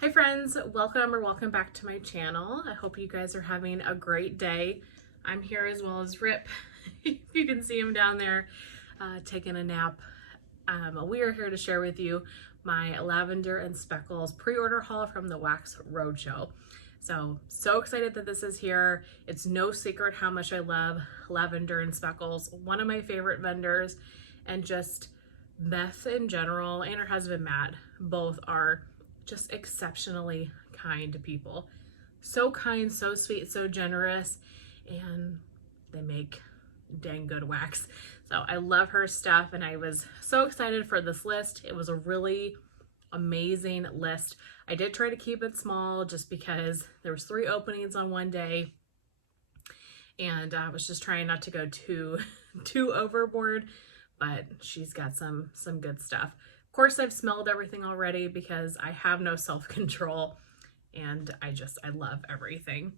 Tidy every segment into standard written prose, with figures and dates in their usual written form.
Hi friends, welcome back to my channel. I hope you guys are having a great day. I'm here as well as Rip. You can see him down there taking a nap. We are here to share with you my Lavender and Speckles pre-order haul from the Wax Roadshow. So excited that this is here. It's no secret how much I love Lavender and Speckles, one of my favorite vendors, and just Beth in general and her husband Matt both are just exceptionally kind people. So kind, so sweet, so generous, and they make dang good wax. So I love her stuff, and I was so excited for this list. It was a really amazing list. I did try to keep it small just because there was 3 openings on one day, and I was just trying not to go too overboard, but she's got some good stuff. Of course, I've smelled everything already because I have no self-control, and I love everything.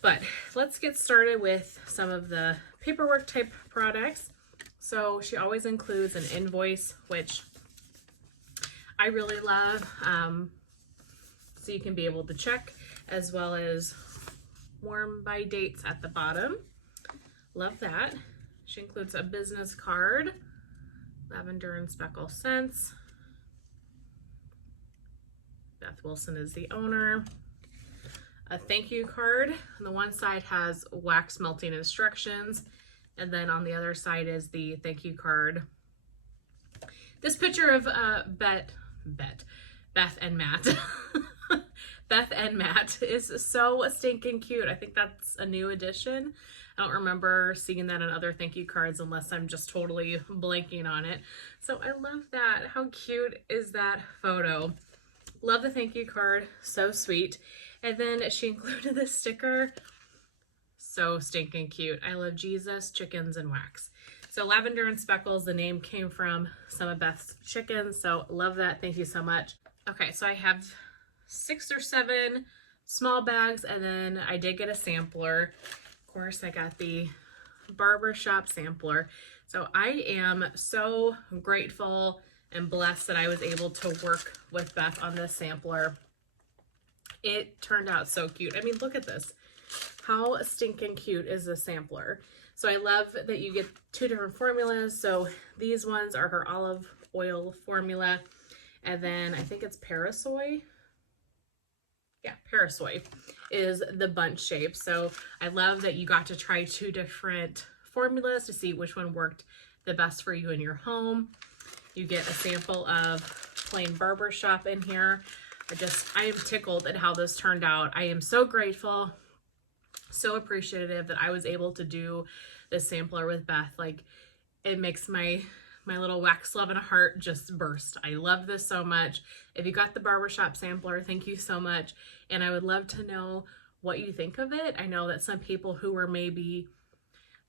But let's get started with some of the paperwork type products. So she always includes an invoice, which I really love. So you can be able to check, as well as warm by dates at the bottom. Love that. She includes a business card, Lavender and Speckles Scents. Beth Wilson is the owner. A thank you card. On the one side has wax melting instructions, and then on the other side is the thank you card. This picture of Beth and Matt Beth and Matt is so stinking cute. I think that's a new addition. I don't remember seeing that on other thank you cards unless I'm just totally blanking on it. So I love that. How cute is that photo? Love the thank you card. So sweet. And then she included this sticker. So stinking cute. I love Jesus, chickens, and wax. So Lavender and Speckles, the name came from some of Beth's chickens. So love that. Thank you so much. Okay, so I have 6 or 7 small bags, and then I did get a sampler. Of course, I got the barbershop sampler. So I am so grateful and blessed that I was able to work with Beth on this sampler. It turned out so cute. I mean, look at this. How stinking cute is this sampler? So I love that you get 2 different formulas. So these ones are her olive oil formula, and then I think it's Parasoy. Yeah, Parasoy is the bunch shape. So I love that you got to try 2 different formulas to see which one worked the best for you in your home. You get a sample of plain barbershop in here. I am tickled at how this turned out. I am so grateful, so appreciative that I was able to do this sampler with Beth. Like, it makes my little wax love and a heart just burst. I love this so much. If you got the barbershop sampler, thank you so much. And I would love to know what you think of it. I know that some people who were maybe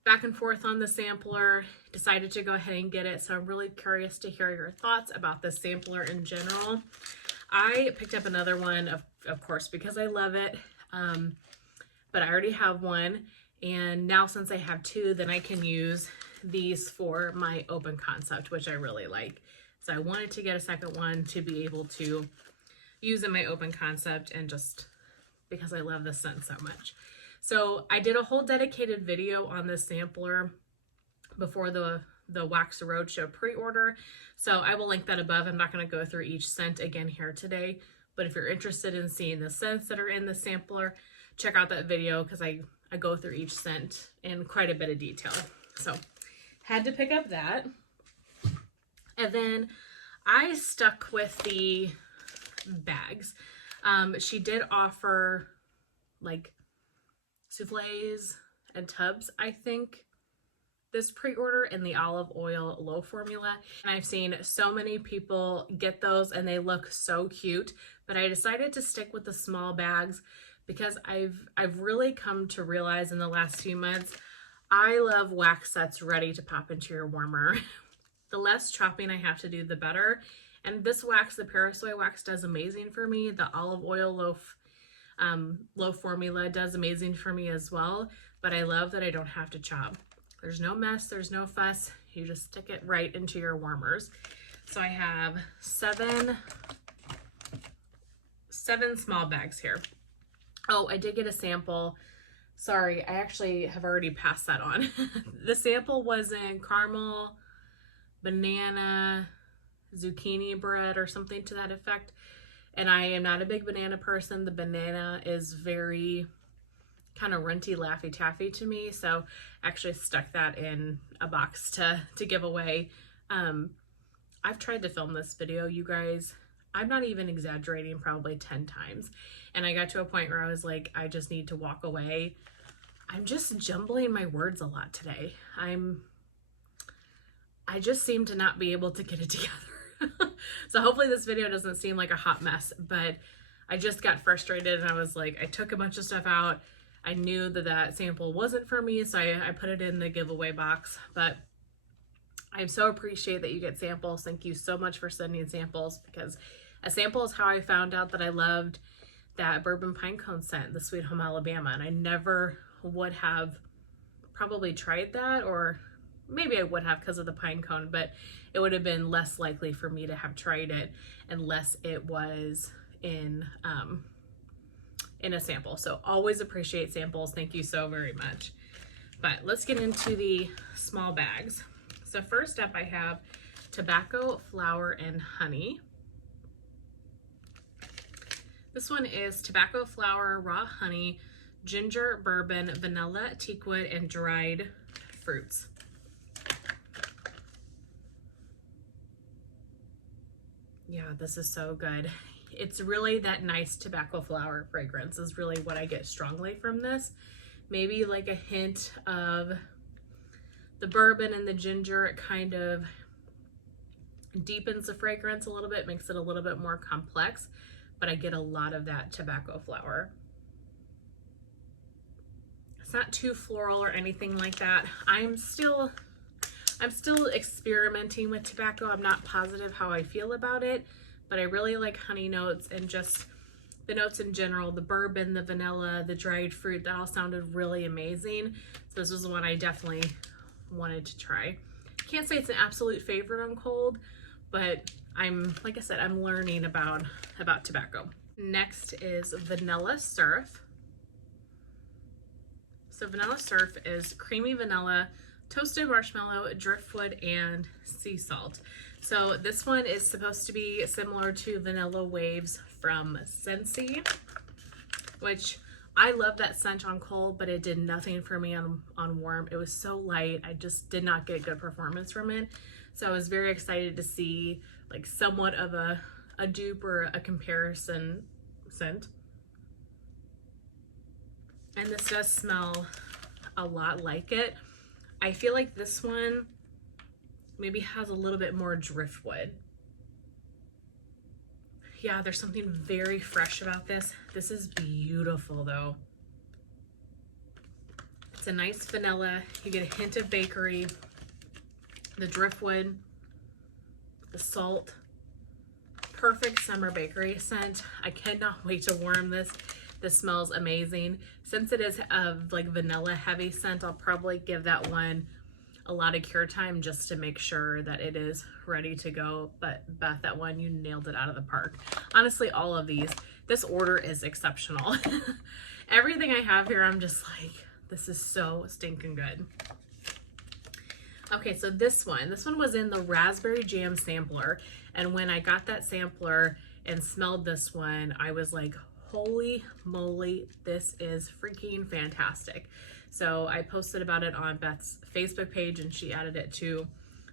back and forth on the sampler decided to go ahead and get it. So I'm really curious to hear your thoughts about the sampler in general. I picked up another one, of course, because I love it. But I already have one. And now since I have 2, then I can use these for my open concept, which I really like. So I wanted to get a second one to be able to use in my open concept, and just because I love this scent so much. So I did a whole dedicated video on this sampler before the Wax Roadshow pre-order. So I will link that above. I'm not going to go through each scent again here today, but if you're interested in seeing the scents that are in the sampler, check out that video because I go through each scent in quite a bit of detail. So had to pick up that. And then I stuck with the bags. She did offer like souffles and tubs, I think, this pre-order in the olive oil low formula. And I've seen so many people get those and they look so cute, but I decided to stick with the small bags because I've really come to realize in the last few months, I love wax sets ready to pop into your warmer. The less chopping I have to do, the better. And this wax, the Parasoy wax, does amazing for me. The olive oil low formula does amazing for me as well. But I love that I don't have to chop. There's no mess, there's no fuss. You just stick it right into your warmers. So I have 7 7 small bags here. Oh, I did get a sample. Sorry, I actually have already passed that on. The sample was in caramel, banana, zucchini bread or something to that effect. And I am not a big banana person. The banana is very kind of runty, Laffy Taffy to me. So I actually stuck that in a box to give away. I've tried to film this video, you guys. I'm not even exaggerating, probably 10 times. And I got to a point where I was like, I just need to walk away. I'm just jumbling my words a lot today. I just seem to not be able to get it together. So hopefully this video doesn't seem like a hot mess, but I just got frustrated and I was like, I took a bunch of stuff out. I knew that that sample wasn't for me, so I put it in the giveaway box. But I so appreciate that you get samples. Thank you so much for sending samples, because a sample is how I found out that I loved that bourbon pine cone scent, the Sweet Home Alabama, and I never would have probably tried that, or maybe I would have because of the pine cone, but it would have been less likely for me to have tried it unless it was in a sample. So always appreciate samples. Thank you so very much. But let's get into the small bags. So first up I have tobacco, flower, and honey. This one is tobacco, flower, raw honey, ginger, bourbon, vanilla, teakwood, and dried fruits. Yeah, this is so good. It's really that nice tobacco flower fragrance is really what I get strongly from this. Maybe like a hint of the bourbon and the ginger. It kind of deepens the fragrance a little bit, makes it a little bit more complex, but I get a lot of that tobacco flower. It's not too floral or anything like that. I'm still experimenting with tobacco. I'm not positive how I feel about it, but I really like honey notes and just the notes in general, the bourbon, the vanilla, the dried fruit, that all sounded really amazing. So this was the one I definitely wanted to try. Can't say it's an absolute favorite on cold, but like I said, I'm learning about tobacco. Next is vanilla surf. So vanilla surf is creamy vanilla, toasted marshmallow, driftwood, and sea salt. So this one is supposed to be similar to Vanilla Waves from SCENTS, which I love that scent on cold, but it did nothing for me on warm. It was so light. I just did not get good performance from it. So I was very excited to see like somewhat of a dupe or a comparison scent. And this does smell a lot like it. I feel like this one maybe has a little bit more driftwood. Yeah, there's something very fresh about this. This is beautiful though. It's a nice vanilla. You get a hint of bakery, the driftwood, the salt. Perfect summer bakery scent. I cannot wait to warm this. This smells amazing. Since it is a like vanilla heavy scent, I'll probably give that one a lot of cure time just to make sure that it is ready to go. But Beth, that one, you nailed it out of the park. Honestly, all of these, this order is exceptional. Everything I have here, I'm just like, this is so stinking good. Okay, so this one was in the raspberry jam sampler. And when I got that sampler and smelled this one, I was like, holy moly, this is freaking fantastic. So I posted about it on Beth's Facebook page and she added it to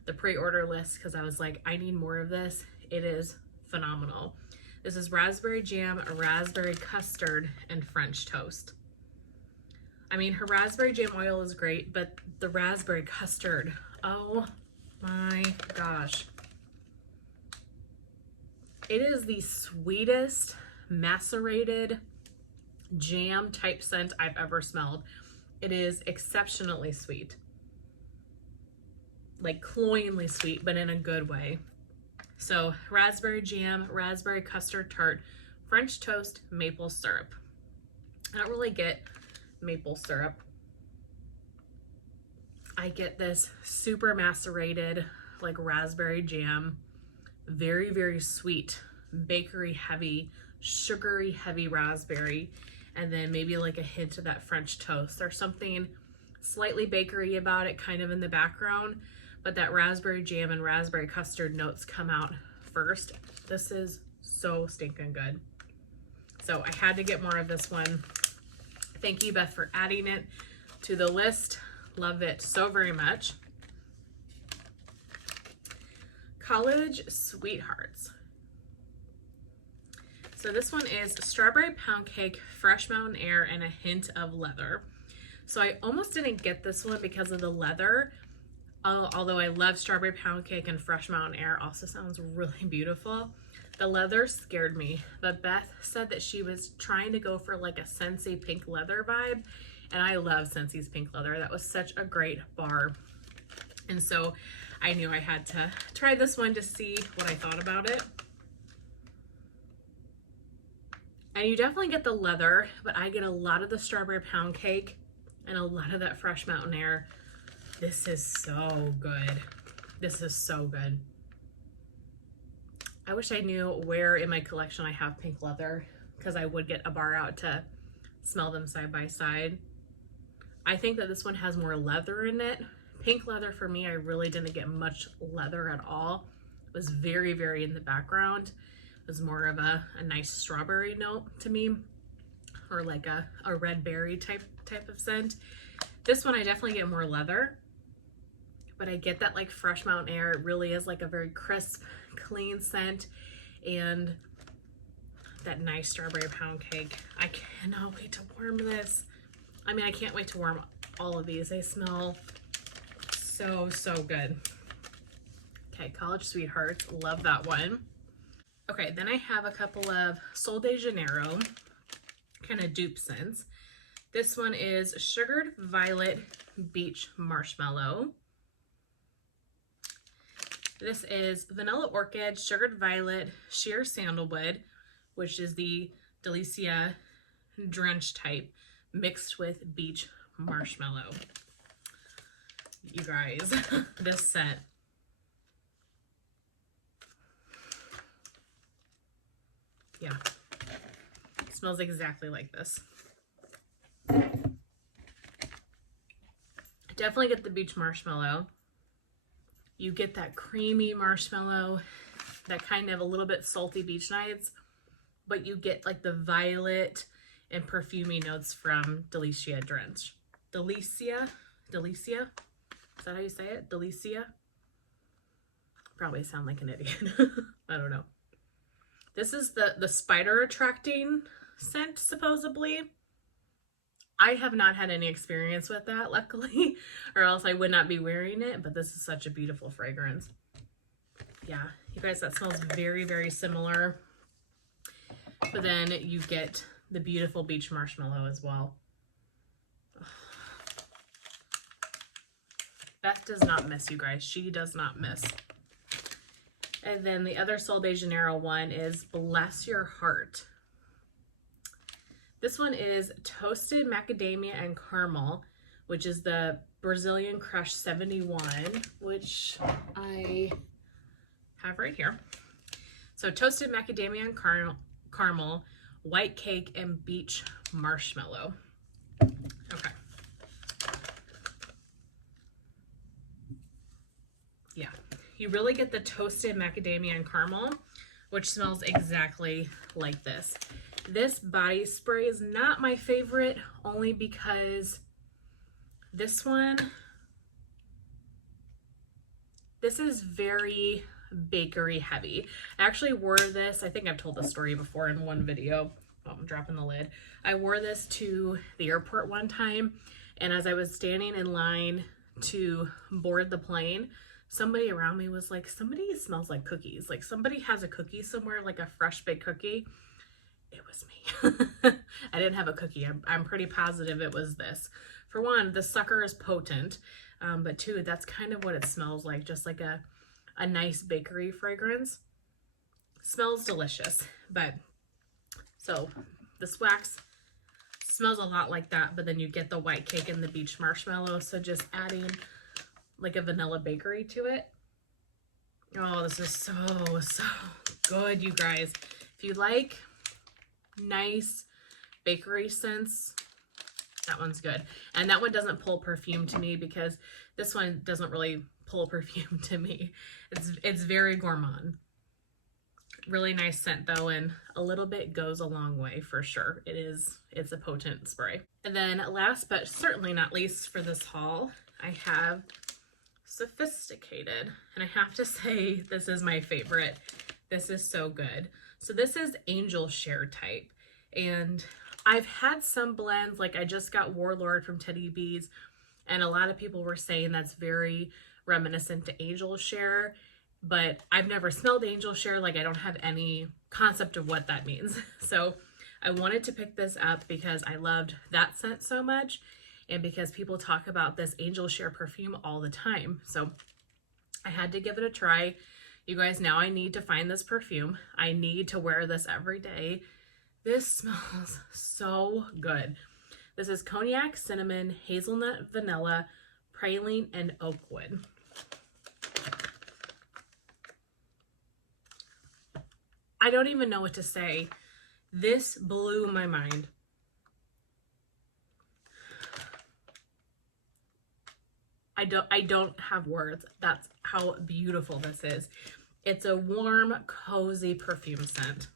the pre-order list because I was like, I need more of this. It is phenomenal. This is raspberry jam, raspberry custard, and French toast. I mean, her raspberry jam oil is great, but the raspberry custard, oh my gosh. It is the sweetest macerated jam type scent I've ever smelled. It is exceptionally sweet, like cloyingly sweet, but in a good way. So raspberry jam, raspberry custard tart, French toast, maple syrup. I don't really get maple syrup. I get this super macerated, like raspberry jam, very, very sweet, bakery heavy sugary, heavy raspberry, and then maybe like a hint of that French toast. There's something slightly bakery about it, kind of in the background, but that raspberry jam and raspberry custard notes come out first. This is so stinking good. So I had to get more of this one. Thank you, Beth, for adding it to the list. Love it so very much. College Sweethearts. So this one is strawberry pound cake, fresh mountain air, and a hint of leather. So I almost didn't get this one because of the leather, although I love strawberry pound cake and fresh mountain air. Also sounds really beautiful. The leather scared me, but Beth said that she was trying to go for like a Scentsy pink leather vibe, and I love Scentsy's pink leather. That was such a great bar. And so I knew I had to try this one to see what I thought about it. And you definitely get the leather, but I get a lot of the strawberry pound cake and a lot of that fresh mountain air. This is so good. This is so good. I wish I knew where in my collection I have pink leather, because I would get a bar out to smell them side by side. I think that this one has more leather in it. Pink leather for me, I really didn't get much leather at all. It was very, very in the background. It was more of a nice strawberry note to me, or like a red berry type of scent. This one I definitely get more leather, but I get that like fresh mountain air. It really is like a very crisp, clean scent, and that nice strawberry pound cake. I cannot wait to warm this. I mean, I can't wait to warm all of these. They smell so, so good. Okay, College Sweethearts, love that one. Okay, then I have a couple of Sol de Janeiro kind of dupe scents. This one is Sugared Violet Beach Marshmallow. This is Vanilla Orchid, Sugared Violet, Sheer Sandalwood, which is the Delicia Drench type, mixed with beach marshmallow. You guys, this scent. Yeah, it smells exactly like this. Definitely get the beach marshmallow. You get that creamy marshmallow, that kind of a little bit salty beach nights, but you get like the violet and perfumey notes from Delicia Drench. Delicia? Is that how you say it? Delicia? Probably sound like an idiot. I don't know. This is the spider attracting scent, supposedly. I have not had any experience with that, luckily, or else I would not be wearing it, but this is such a beautiful fragrance. Yeah, you guys, that smells very, very similar. But then you get the beautiful beach marshmallow as well. Beth does not miss, you guys. She does not miss. And then the other Sol de Janeiro one is Bless Your Heart. This one is Toasted Macadamia and Caramel, which is the Brazilian Crush 71, which I have right here. So Toasted Macadamia and Caramel, White Cake, and Beach Marshmallow. Okay. Yeah, you really get the Toasted Macadamia and Caramel, which smells exactly like this. This body spray is not my favorite, only because this is very bakery heavy. I actually wore this, I think I've told this story before in one video. Oh, I'm dropping the lid. I wore this to the airport one time, and as I was standing in line to board the plane, somebody around me was like, somebody smells like cookies. Like somebody has a cookie somewhere, like a fresh baked cookie. It was me. I didn't have a cookie. I'm pretty positive it was this. For one, the sucker is potent, but two, that's kind of what it smells like, just like a nice bakery fragrance. Smells delicious, but so this wax smells a lot like that, but then you get the white cake and the beach marshmallow, so just adding like a vanilla bakery to it. Oh, this is so, so good, you guys. If you like nice bakery scents. That one's good. And that one doesn't pull perfume to me because this one doesn't really pull perfume to me. It's very gourmand. Really nice scent though, and a little bit goes a long way for sure. It's a potent spray. And then last but certainly not least for this haul, I have Sophisticated. And I have to say, this is my favorite. This is so good. So this is Angel Share type. And I've had some blends, like I just got Warlord from Teddy Bees, and a lot of people were saying that's very reminiscent to Angel Share, but I've never smelled Angel Share. Like I don't have any concept of what that means. So I wanted to pick this up because I loved that scent so much, and because people talk about this Angel Share perfume all the time. So I had to give it a try. You guys, now I need to find this perfume. I need to wear this every day. This smells so good. This is cognac, cinnamon, hazelnut, vanilla, praline, and oak wood. I don't even know what to say. This blew my mind. I don't have words. That's how beautiful this is. It's a warm, cozy perfume scent.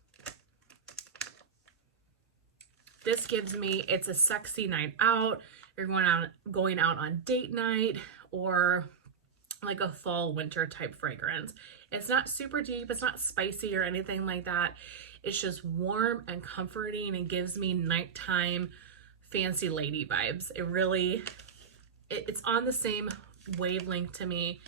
This gives me, it's a sexy night out. You're going out on date night, or like a fall winter type fragrance. It's not super deep, it's not spicy or anything like that. It's just warm and comforting and gives me nighttime fancy lady vibes. It's on the same wavelength to me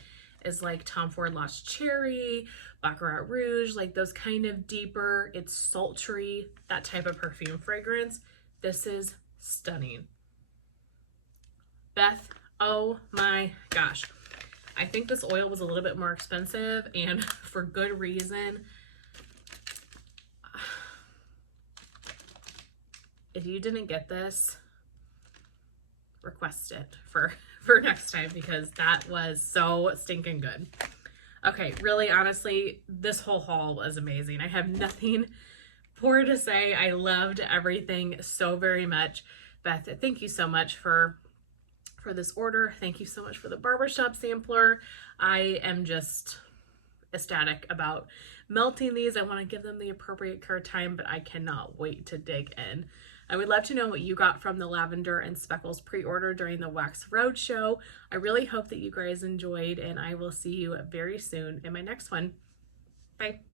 as like Tom Ford Lost Cherry, Baccarat Rouge, like those kind of deeper, it's sultry, that type of perfume fragrance. This is stunning. Beth, oh my gosh. I think this oil was a little bit more expensive, and for good reason. If you didn't get this, request it for next time, because that was so stinking good. Okay, really, honestly, this whole haul was amazing. I have nothing more to say. I loved everything so very much. Beth, thank you so much for this order. Thank you so much for the barbershop sampler. I am just ecstatic about melting these. I want to give them the appropriate care time, but I cannot wait to dig in. I would love to know what you got from the Lavender and Speckles pre-order during the Wax Roadshow. I really hope that you guys enjoyed, and I will see you very soon in my next one. Bye.